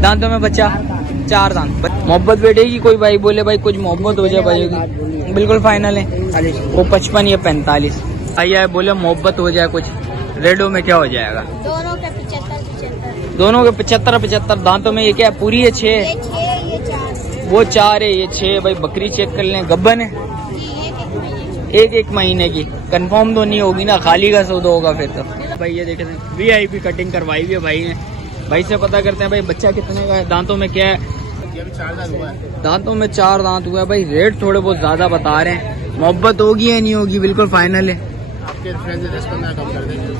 दांतों में बच्चा 4 दांत। मोहब्बत बैठेगी, कोई भाई बोले भाई कुछ मोहब्बत हो जाए भाई बिल्कुल फाइनल है। वो 55 या 45 भैया बोले मोहब्बत हो जाए कुछ, रेडो में क्या हो जाएगा? दोनों के 75। दोनों के 75 दांतों में ये क्या पूरी है? 6 ये 4 वो 4 है, ये 6। भाई बकरी चेक कर लें, गब्बन है एक महीने की। कंफर्म तो नहीं होगी ना, खाली का सौदा होगा फिर तो। भाई ये देखे VIP कटिंग करवाई हुई है भाई ने। भाई से पता करते हैं भाई बच्चा कितने का है, दांतों में क्या है? दांतों में 4 दांत हुआ है भाई। रेट थोड़े बहुत ज्यादा बता रहे हैं, मोहब्बत होगी या नहीं होगी बिल्कुल फाइनल है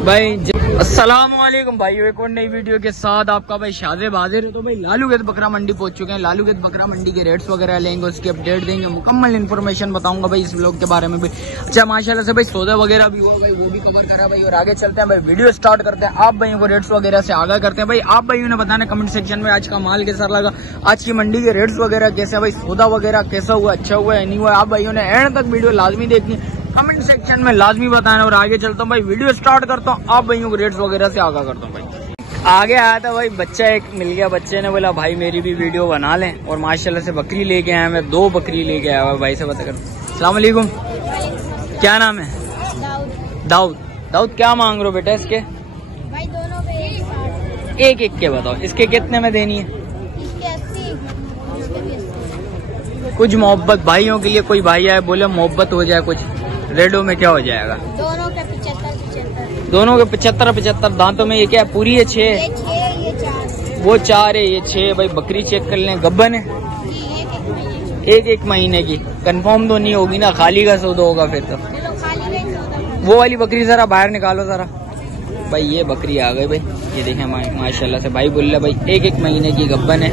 भाई। अस्सलाम वालेकुम भाई, एक और नई वीडियो के साथ आपका भाई शाज़ेब हाजिर है। तो भाई लालूगेट बकरा मंडी पहुंच चुके हैं। लालूगेट बकरा मंडी के रेट्स वगैरह लेंगे, उसकी अपडेट देंगे, मुकम्मल इन्फॉर्मेशन बताऊंगा भाई इस व्लॉग के बारे में भी। अच्छा माशाल्लाह से भाई सौदा वगैरह भी हुआ भाई, वो भी कवर करा भाई। और आगे चलते हैं भाई, वीडियो स्टार्ट करते हैं। आप भाई को रेट्स वगैरह से आगाह करते हैं भाई। आप भाई ने बताना कमेंट सेक्शन में आज का माल कैसा लगा, आज की मंडी के रेट्स वगैरह कैसे भाई, सौदा वगैरह कैसा हुआ, अच्छा हुआ है नहीं हुआ। आप भाइयों ने एंड तक वीडियो लाजमी देखनी, कमेंट सेक्शन में लाजमी बताना। और आगे चलता हूँ भाई, वीडियो स्टार्ट करता हूँ, आप भाइयों को रेट्स वगैरह से आगाह करता हूँ भाई। आगे आया था भाई बच्चा एक मिल गया, बच्चे ने बोला भाई मेरी भी वीडियो बना लें। और माशाल्लाह से बकरी लेके आया, मैं 2 बकरी लेके आया हुआ भाई से पता कर। अस्सलाम वालेकुम, क्या नाम है? दाऊद। दाऊद क्या मांग रहे हो बेटा इसके? भाई दोनों पे एक के बताओ, इसके कितने में देनी है? इसके 80। कुछ मोहब्बत भाइयों के लिए, कोई भाई आए बोले मोहब्बत हो जाए कुछ, रेडो में क्या हो जाएगा? दोनों के 75। दोनों के 75 दांतों में ये क्या पूरी है? 6 ये 4 वो 4 है, ये 6। भाई बकरी चेक कर लें, गब्बन है एक महीने की। कंफर्म तो नहीं होगी ना, खाली का सौदा होगा फिर तो। वो वाली बकरी जरा बाहर निकालो जरा भाई। ये बकरी आ गई भाई, ये देखें माशाल्लाह से भाई बोल रहे भाई एक महीने की गब्बन है।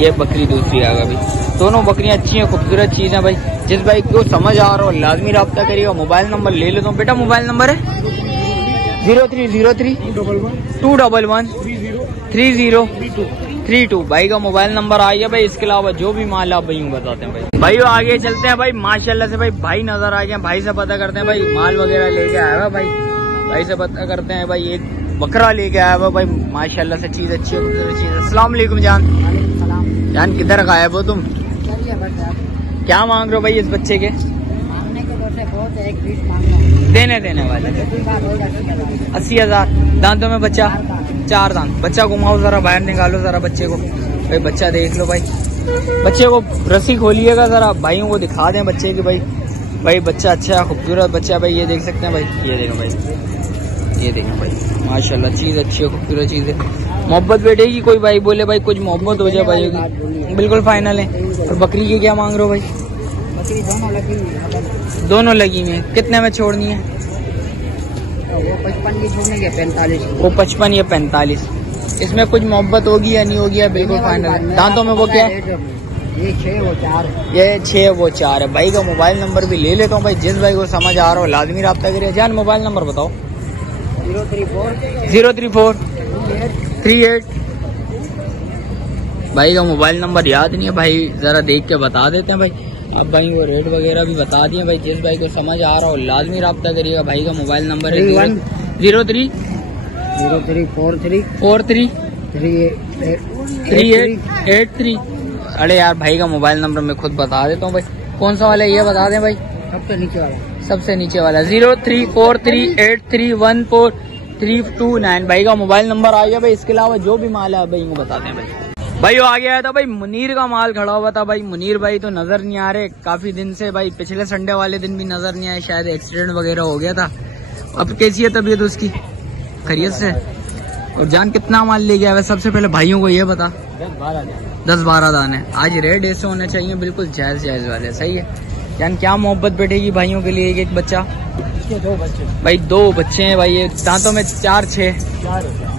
ये बकरी दूसरी आ गई भाई। दोनों बकरियां अच्छी हैं, खूबसूरत चीज है भाई। जिस भाई को समझ आ रहा हो लाजमी रब्ता करिएगा। मोबाइल नंबर ले लेता हूँ बेटा, मोबाइल नंबर है 0303 211 3032। भाई का मोबाइल नंबर आ गया भाई। इसके अलावा जो भी माल आप भाई बताते हैं भाई। भाई आगे चलते हैं भाई, माशाल्लाह से भाई नजर आ गए। भाई से पता करते हैं भाई माल वगैरह लेके आया हुआ भाई। भाई से पता करते हैं भाई, एक बकरा लेके आया हुआ भाई। माशाल्लाह से चीज अच्छी है, खूबसूरत चीज है। अस्सलाम वालेकुम जान, किधर गायब हो तुम? क्या मांग रहे हो भाई इस बच्चे के? देने वाले 80,000। दांतों में बच्चा 4 दांत। बच्चा घुमाओ जरा, बाहर निकालो जरा बच्चे को भाई। बच्चा देख लो भाई, बच्चे को रस्सी खोलिएगा जरा, भाइयों को दिखा दें बच्चे की भाई बच्चा अच्छा है, खूबसूरत बच्चा है भाई। ये देख सकते हैं भाई, ये देखो भाई, ये देखें भाई माशाल्लाह चीज अच्छी है, खूबसूरत चीज है। मोहब्बत बैठेगी, कोई भाई बोले भाई कुछ मोहब्बत हो जाए भाई बिल्कुल फाइनल है। और बकरी की क्या मांग रहे हो भाई? बकरी दोनों लगी हुई है। कितने में छोड़नी है? वो 55 की छोड़ने के 45। वो 55 या 45। इसमें कुछ मोहब्बत होगी या नहीं होगी बिल्कुल फाइनल? दांतों में वो क्या है? ये 6 वो 4। ये 6 वो 4 है। भाई का मोबाइल नंबर भी ले लेता हूँ भाई, जिस भाई को समझ आ रहा हो लाजमी रब्ता करिए। जान मोबाइल नंबर बताओ। 034 38। भाई का मोबाइल नंबर याद नहीं है भाई, जरा देख के बता देते हैं भाई। अब भाई वो रेट वगैरह भी बता दिए भाई, जिस भाई को समझ आ रहा हो लाजमी रब्ता करिएगा। भाई का मोबाइल नंबर है 03 43 3883। अरे यार भाई का मोबाइल नंबर मैं खुद बता देता हूँ भाई। कौन सा वाला है ये बता दें भाई? सबसे नीचे वाला 0343831432 भाई का मोबाइल नंबर आ गया भाई। इसके अलावा जो भी माल है भाई को बताते हैं भाई। आ गया था भाई मुनीर का माल खड़ा हुआ था भाई। मुनीर भाई तो नजर नहीं आ रहे काफी दिन से भाई, पिछले संडे वाले दिन भी नजर नहीं आए, शायद एक्सीडेंट वगैरह हो गया था। अब कैसी है तबीयत उसकी? खैरियत से? और जान कितना माल ले गया? सबसे पहले भाइयों को ये बता। 10-12 दाने। आज रेट ऐसे होने चाहिए बिल्कुल जायज वाले, सही है जान। क्या मोहब्बत बैठेगी भाइयों के लिए? एक बच्चा, 2 बच्चे भाई, 2 बच्चे हैं भाई। एक दांतों में 4 6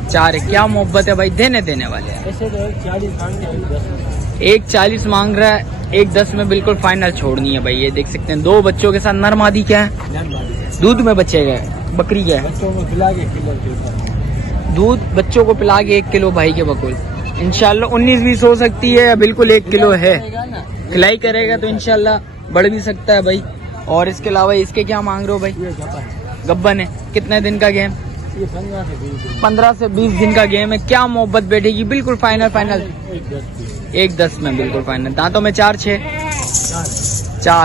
4 है। क्या मोहब्बत है भाई? देने वाले हैं। एक 40 मांग रहा है, एक 10 में बिल्कुल फाइनल छोड़नी है भाई। ये देख सकते हैं 2 बच्चों के साथ। नर मादी क्या है? दूध में बच्चे गए, बकरी क्या है? दूध बच्चों को पिला के 1 किलो भाई के बकुल। इंशाल्लाह 19-20 हो सकती है, या बिल्कुल 1 किलो है। खिलाई करेगा तो इंशाल्लाह बढ़ भी सकता है भाई। और इसके अलावा इसके क्या मांग रहे हो भाई? गब्बन है। कितने दिन का गेम? ये 15 से 20 दिन। 15 से 20 दिन का गेम है। क्या मोहब्बत बैठेगी? बिल्कुल फाइनल 1-10 में बिल्कुल फाइनल। दांतों में 4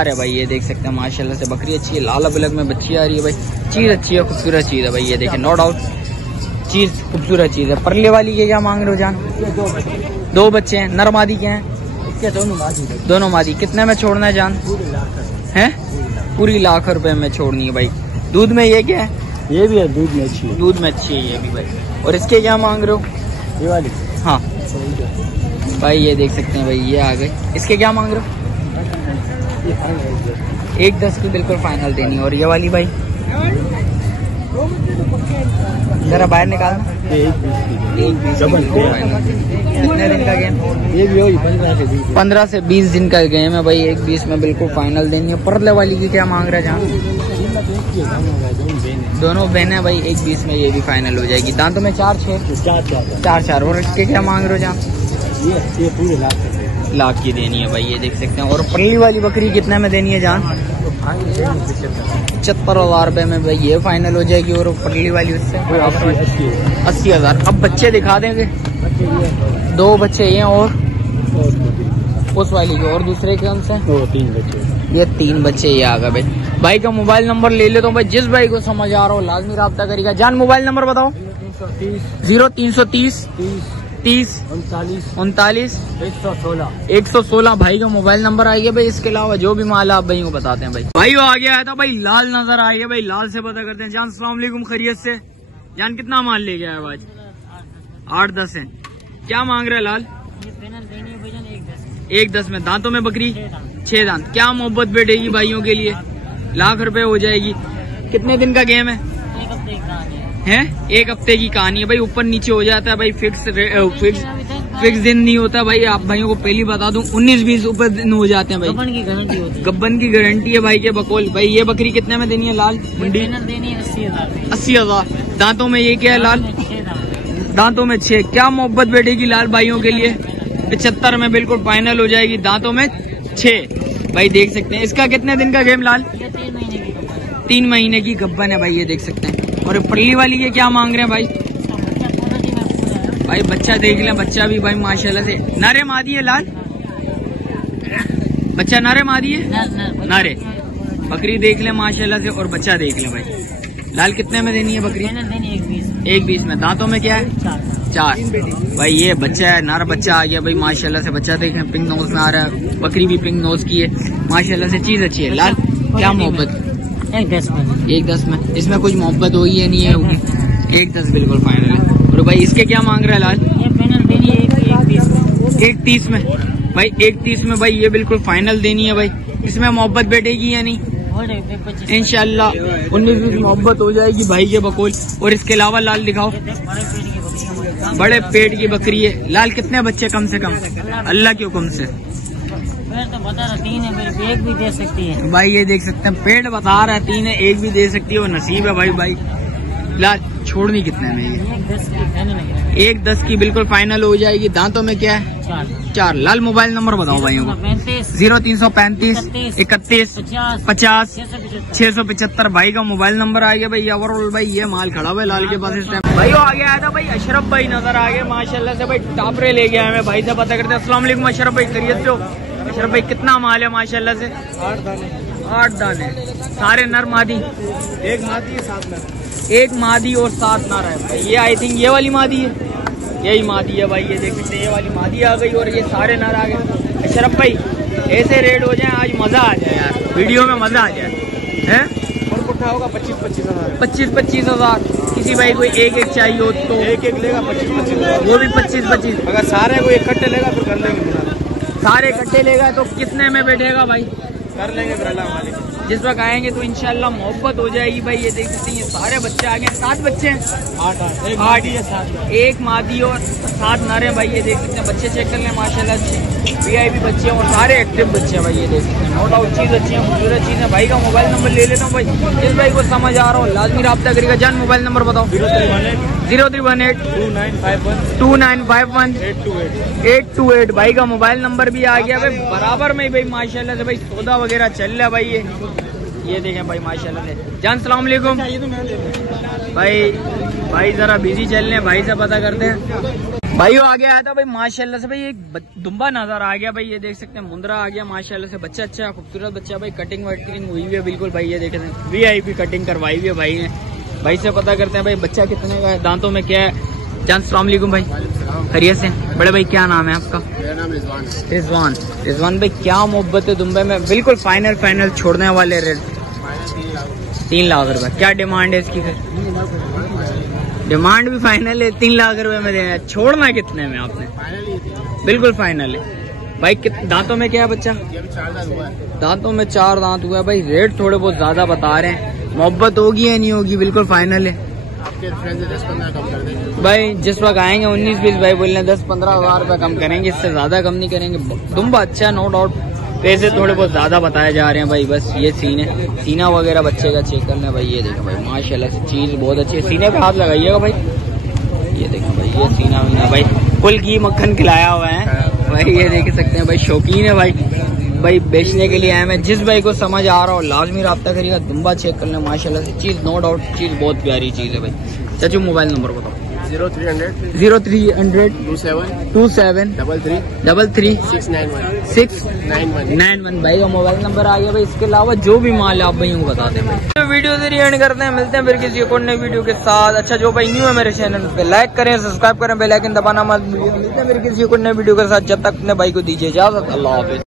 है भाई। ये देख सकते हैं माशाल्लाह से बकरी अच्छी है। लाल अबलग में बच्ची आ रही है भाई। चीज अच्छी है, खूबसूरत चीज है भाई। ये देखें, नो डाउट चीज खूबसूरत चीज है। परले वाली के क्या मांग रहे हो जान? 2 बच्चे हैं। नर मादी के हैं? इसके दोनों मादी। कितने में छोड़ना है जान? है पूरी ₹1,00,000 में छोड़नी है भाई। दूध में ये क्या है? ये भी है, दूध में अच्छी है। दूध में अच्छी है ये भी भाई। और इसके क्या मांग रहे हो? ये वाली हाँ भाई, ये देख सकते हैं भाई, ये आ गए। इसके क्या मांग रहे हो? 1-10 की बिल्कुल फाइनल देनी है। और ये वाली भाई जरा बाहर निकालना। 1-20 कितने दिन का गेम? ये भी होगी 15 से 20 दिन का गेम है भाई। 1-20 में बिल्कुल फाइनल देनी है। परले वाली की क्या मांग रहा है जान? दोनों बहनें भाई। 1-20 में ये भी फाइनल हो जाएगी। दांतों में 4-4। और इसके क्या मांग रहे हो जान? ये पूरे लाख की देनी है भाई। ये देख सकते हैं। और परली वाली बकरी कितने में देनी है जान? 75,000 में भाई ये फाइनल हो जाएगी। और परली वाली उससे 80,000। अब बच्चे दिखा देंगे। 2 बच्चे ये और उस वाली के। और दूसरे कौन से? 3 बच्चे। ये 3 बच्चे ये आ गए भाई। भाई का मोबाइल नंबर ले लेता हूँ भाई। जिस भाई को समझ आ रहा हो लाजमी राब्ता करेगा। जान मोबाइल नंबर बताओ। 0330 30 39 116 भाई का मोबाइल नंबर आ गया भाई। इसके अलावा जो भी माल आप भाई को बताते हैं भाई। भाई वो आ गया था भाई। लाल नजर आ गया भाई। लाल से पता करते हैं। जान अस्सलाम वालेकुम, खैरियत से? जान कितना माल ले गया है आज? 8-10 है। क्या मांग रहा है लाल? 1-10 में। दांतों में बकरी 6 दांत। क्या मोहब्बत बैठेगी भाइयों के लिए? ₹1,00,000 हो जाएगी। कितने दिन का गेम है? 1 हफ्ते की कहानी है भाई। ऊपर नीचे हो जाता है भाई। फिक्स दिन नहीं होता भाई। आप भाइयों को पहली बता दूं, 19-20 ऊपर दिन हो जाते हैं भाई। गब्बन की गारंटी है भाई के बकौल। भाई ये बकरी कितने में देनी है लाल? मंडी 80,000। दांतों में ये क्या है लाल? दांतों में 6। क्या मोहब्बत बैठेगी लाल भाइयों के लिए? 75 में बिल्कुल फाइनल हो जाएगी। दांतों में 6 भाई देख सकते हैं। इसका कितने दिन का गेम लाल? 3 महीने की गब्बन है भाई। ये देख सकते हैं। और परली वाली के क्या मांग रहे हैं भाई? भाई बच्चा देख लें। बच्चा भी भाई माशाल्लाह से नारे मादी है लाल। बच्चा नारे मादी है। नारे बकरी देख लें माशाल्लाह से। और बच्चा देख लें भाई। लाल कितने में देनी है बकरी? 1-20 में। दांतों में क्या है? 4 भाई। ये बच्चा है, नारा बच्चा आ गया भाई माशाल्लाह से। बच्चा देख लें, पिंक नोज में आ रहा है। बकरी भी पिंक नोज की है माशाल्लाह से। चीज अच्छी है लाल। क्या मोहब्बत? 1-10 में। इसमें कुछ मोहब्बत होगी या नहीं है? होगी। 1-10 बिल्कुल फाइनल है। और भाई इसके क्या मांग रहा है लाल? 1-30 में भाई। 1-30 में भाई ये बिल्कुल फाइनल देनी है भाई। इसमें मोहब्बत बैठेगी या नहीं? इंशाल्लाह 19-20 मोहब्बत हो जाएगी भाई के बकौल। और इसके अलावा लाल दिखाओ। बड़े पेट की बकरी है लाल। कितने बच्चे कम से कम? अल्लाह के हुक्म से तो बता रहा 3 है, मेरे 1 भी दे सकती है भाई। ये देख सकते हैं, पेट बता रहा है 3 है, 1 भी दे सकती है। वो नसीब है भाई। भाई लाल छोड़नी कितने में? ये 1-10 की बिल्कुल फाइनल हो जाएगी। दांतों में क्या है? 4। लाल मोबाइल नंबर बताओ भाइयों को। 0335 31 50 675 भाई का मोबाइल नंबर आ गया भाई। ओवरऑल भाई ये माल खड़ा हुआ है लाल के पास इस टाइम। भाई वो आ गया था भाई। अशरफ भाई नजर आ गए माशाल्लाह से भाई। टापरे ले गया हमें भाई से पता करते हैं। अस्सलाम वालेकुम अशरफ भाई, खैरियत से हो? अशरफ भाई कितना माल है माशाल्लाह से? 8 दाने। सारे नर मादी? 1 मादी 7 नर। 1 मादी और 7 नर है भाई। ये आई थिंक ये वाली मादी है। यही मादी है भाई। ये देख सकते हैं, ये वाली मादी आ गई और ये सारे नर आ गए। अशरफ भाई ऐसे रेट हो जाए आज मजा आ जाए यार। वीडियो में मजा आ जाए हैं। होगा 25-25 हज़ार। 25-25 हज़ार। किसी भाई को 1-1 चाहिए हो तो 1-1 लेगा 25-25। वो भी 25-25। अगर सारे को इकट्ठे लेगा तो कर लेंगे। सारे इकट्ठे लेगा तो कितने में बैठेगा भाई? कर लेंगे फिर अल्लाह वाले। जिस वक्त आएंगे तो इंशाल्लाह मोहब्बत हो जाएगी भाई। ये देख सकते हैं, ये सारे बच्चे आ गए। 7 बच्चे हैं। 8 1 मादी और 7 नारे भाई। ये देख सकते हैं, बच्चे चेक कर लें माशाल्लाह अच्छे VIP बच्चे और सारे एक्टिव बच्चे हैं भाई। ये देख सकते हैं, नो डाउट चीज अच्छी है, खूबसूरत चीज है। भाई का मोबाइल नंबर ले लेता हूँ भाई। जिस भाई को समझ आ रहा हो लाजमी राब्ता करेगा। जान मोबाइल नंबर बताओ। 0318 2951 828 भाई का मोबाइल नंबर भी आ गया भाई। बराबर में भाई माशाल्लाह से भाई सौदा वगैरह चल रहा है भाई। ये देखें भाई माशाल्लाह से। जान सलाम वालेकुम भाई। भाई जरा बिजी चल रहे हैं, भाई से पता करते हैं। भाई वो आगे आया था भाई माशाल्लाह से भाई एक दुम्बा नजर आ गया भाई, ये देख सकते हैं मुंद्रा आ गया माशाल्लाह से। बच्चा अच्छा खूबसूरत बच्चा भाई, कटिंग वटिंग हुई हुई है बिल्कुल भाई, ये देख सकते हैं VIP कटिंग करवाई हुई है भाई ने। भाई से पता करते हैं भाई बच्चा कितने का है, दांतों में क्या है। जान अस्सलाम वालेकुम भाई, खैरियत से? बड़े भाई क्या नाम है आपका? मेरा नाम रिजवान है। रिजवान भाई क्या मोहब्बत है दुबई में, बिल्कुल फाइनल छोड़ने वाले रेट 3 लाख रुपए। क्या डिमांड है इसकी? फिर डिमांड भी फाइनल है, 3 लाख रुपए में देना है। छोड़ना कितने में आपने? बिल्कुल फाइनल है भाई। दांतों में क्या है बच्चा? दांतों में 4 दांत हुआ है भाई। रेट थोड़े बहुत ज्यादा बता रहे हैं, मोहब्बत होगी या नहीं होगी? बिल्कुल फाइनल है आपके फ्रेंड से 10-15 कम कर देंगे भाई। जिस वक्त आएंगे 19-20 भाई बोल रहे हैं 10-15 हजार रुपए कम करेंगे, इससे ज्यादा कम नहीं करेंगे। दुम्बा अच्छा नो डाउट, पैसे थोड़े बहुत ज्यादा बताए जा रहे हैं भाई। बस ये सीन है, सीना वगैरह बच्चे का चेक करना भाई। ये देखो भाई माशाल्लाह से चीज बहुत अच्छी है। सीने पे हाथ लगाइएगा भाई, ये देखो भाई ये सीना वीना भाई कुल घी मक्खन खिलाया हुआ है भाई। ये देख सकते हैं भाई, शौकीन है भाई, भाई बेचने के लिए आए हैं। जिस भाई को समझ आ रहा हो लाजमी रब्ता करिएगा, दुम्बा चेक कर लें माशाल्लाह से। चीज नो डाउट चीज बहुत प्यारी चीज है भाई। चाचू मोबाइल नंबर बताओ। 0300 27 33 691 भाई का मोबाइल नंबर आ गया भाई। इसके अलावा जो भी माल है आप भाई बता दें भाई। तो वीडियो से एंड करते हैं, मिलते हैं फिर किसी और नई वीडियो के साथ। अच्छा जो भाई न्यू है मेरे चैनल पे लाइक करें, सब्सक्राइब करें, बेल आइकन दबाना मत भूलिए। मिलते हैं फिर किसी और नई वीडियो के साथ, जब तक अपने भाई को दीजिए इजाजत। अल्लाह हाफिज।